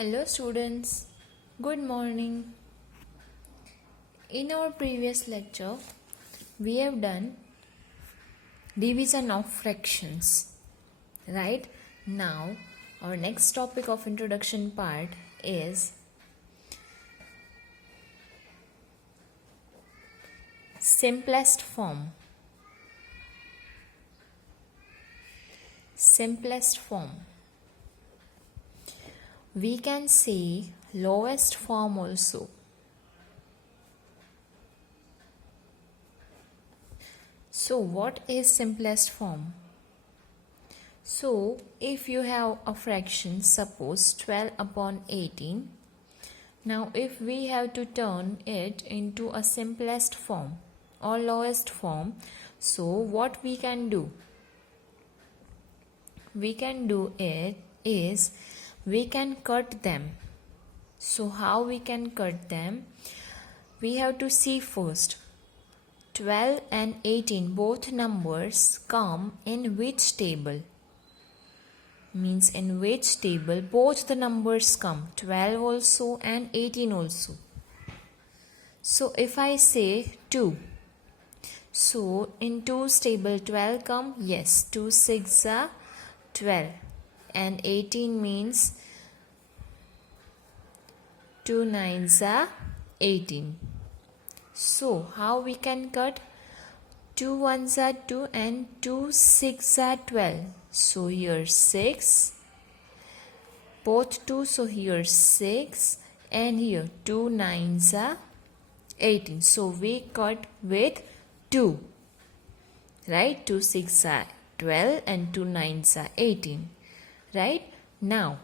Hello students, good morning. In our previous lecture, we have done division of fractions. Right? Now, our next topic of introduction part is simplest form. Simplest form. We can say lowest form also. So what is simplest form? So if you have a fraction, suppose 12 upon 18. Now if we have to turn it into a simplest form or lowest form, so what we can do? We can do it is we can cut them. So how we can cut them? We have to see first 12 and 18 both numbers come in which table? Means in which table both the numbers come, 12 also and 18 also. So if I say 2, so in 2's table 12 come, yes, 2 6 are 12 and 18 means 2 9s are 18. So how we can cut? 2 1s are 2 and 2 6 are 12. So here 6, both 2, so here 6 and here 2 9s are 18. So we cut with 2, right? 2 6 are 12 and 2 9s are 18, right? Now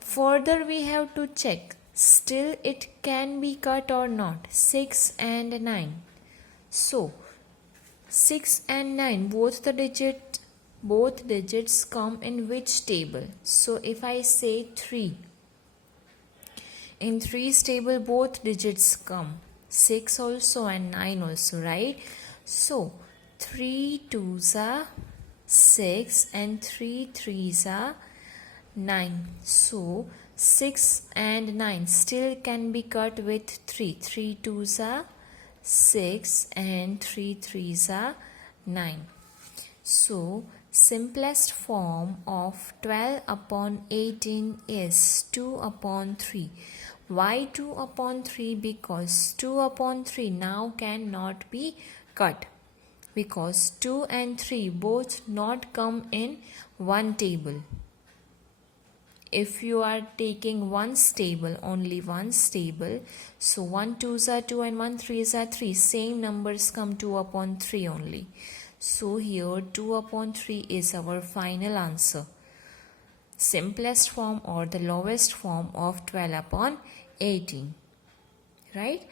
further we have to check still it can be cut or not. 6 and 9. So 6 and 9 both digits come in which table? So if I say 3, in 3's table both digits come, 6 also and 9 also, right? So 3 2s are 6 and 3 3s are 9. So 6 and 9 still can be cut with 3. 3 2s are 6 and 3 3s are 9. So simplest form of 12 upon 18 is 2 upon 3. Why 2 upon 3? Because 2 upon 3 now cannot be cut. Because 2 and 3 both not come in one table. If you are taking one table, only one table, so 1 2s are 2 and 1 3s are 3. Same numbers come 2 upon 3 only. So here 2 upon 3 is our final answer. Simplest form or the lowest form of 12 upon 18. Right?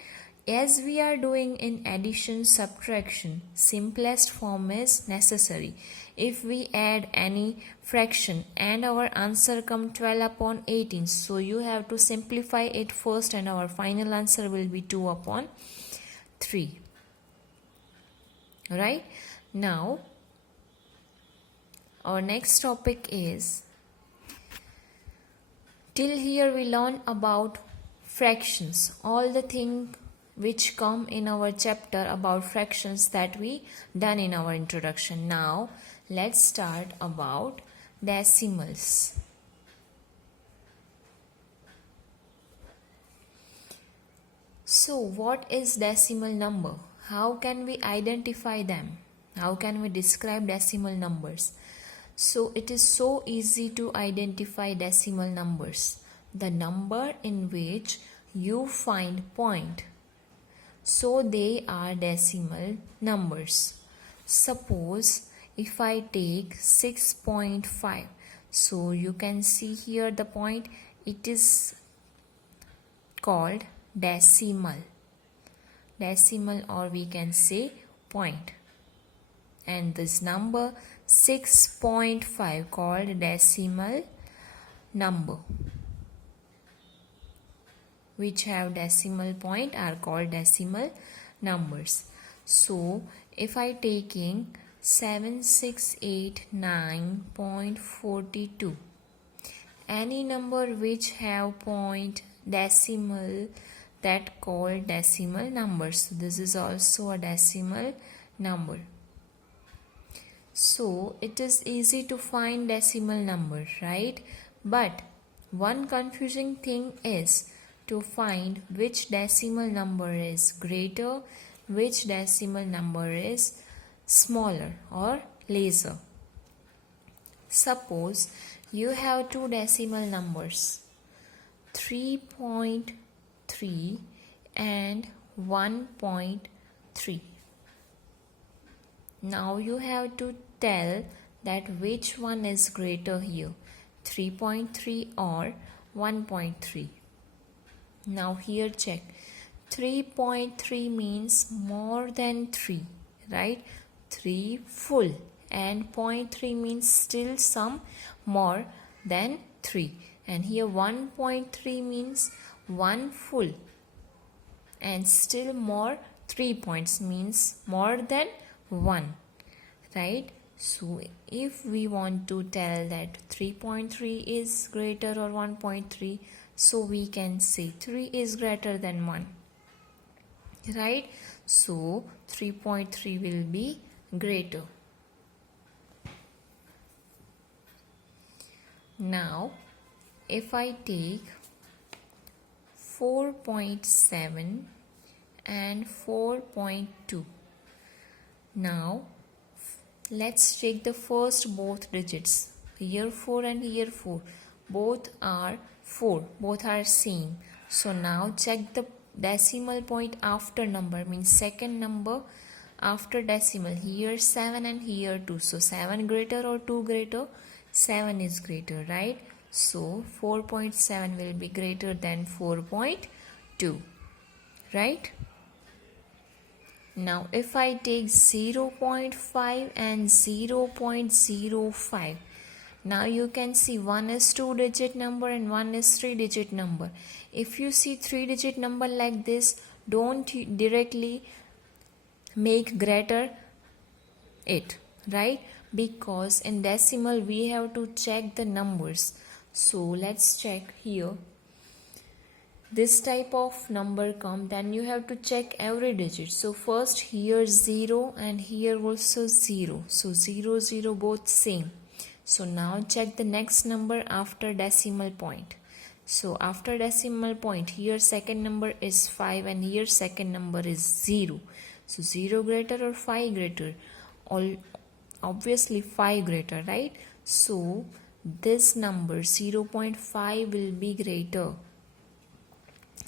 As we are doing in addition subtraction, simplest form is necessary. If we add any fraction and our answer come 12 upon 18, so you have to simplify it first and our final answer will be 2 upon 3. Right? Now, our next topic is, till here we learn about fractions, all the things which come in our chapter about fractions that we done in our introduction. Now let's start about decimals. So what is decimal number? How can we identify them? How can we describe decimal numbers? So it is so easy to identify decimal numbers. The number in which you find point. So they are decimal numbers. Suppose if I take 6.5, so you can see here the point, it is called decimal. Decimal, or we can say point. And this number 6.5 called decimal number, which have decimal point are called decimal numbers. So if I taking 7689.42 any number which have point decimal that called decimal numbers. So this is also a decimal number. So it is easy to find decimal number, right? But one confusing thing is to find which decimal number is greater, which decimal number is smaller or lesser. Suppose you have two decimal numbers, 3.3 and 1.3. Now you have to tell that which one is greater here, 3.3 or 1.3. Now here check, 3.3 means more than 3, right? 3 full, and 0.3 means still some more than 3, and here 1.3 means 1 full and still more 3 points means more than 1, right? So if we want to tell that 3.3 is greater or 1.3, so we can say 3 is greater than 1, right? So 3.3 will be greater. Now if I take 4.7 and 4.2, now let's check the first both digits, here 4 and here 4, both are 4, both are same. So now check the decimal point after number, means second number after decimal, here 7 and here 2. So 7 greater or 2 greater? 7 is greater, right? So 4.7 will be greater than 4.2, right? Now if I take 0.5 and 0.05, now you can see one is 2-digit number and one is 3-digit number. If you see 3-digit number like this, don't directly make greater it, right? Because in decimal we have to check the numbers. So let's check here. This type of number come, then you have to check every digit. So first here 0 and here also 0. So 0, 0 both same. So now check the next number after decimal point. So after decimal point, here second number is 5 and here second number is 0. So 0 greater or 5 greater? Obviously 5 greater, right? So this number 0.5 will be greater.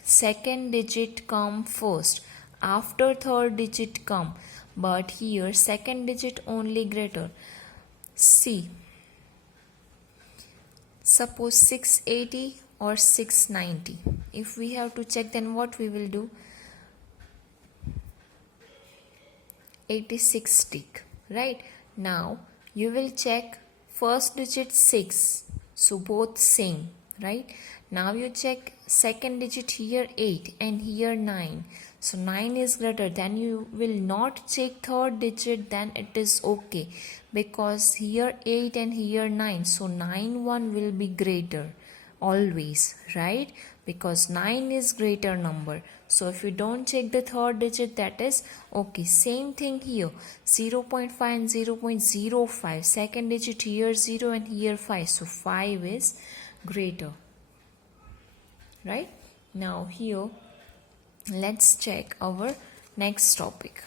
Second digit come first, after third digit come, but here second digit only greater. See, suppose 680 or 690. If we have to check, then what we will do? 86 tick, right? Now you will check first digit 6, so both same, right? Now you check second digit, here 8 and here 9, so 9 is greater. Then you will not check third digit, then it is okay, because here 8 and here 9, so 9 1 will be greater always, right? Because 9 is greater number. So if you don't check the third digit, that is okay. Same thing here, 0.5 and 0.05, second digit here 0 and here 5, so 5 is greater, right? Now here let's check our next topic.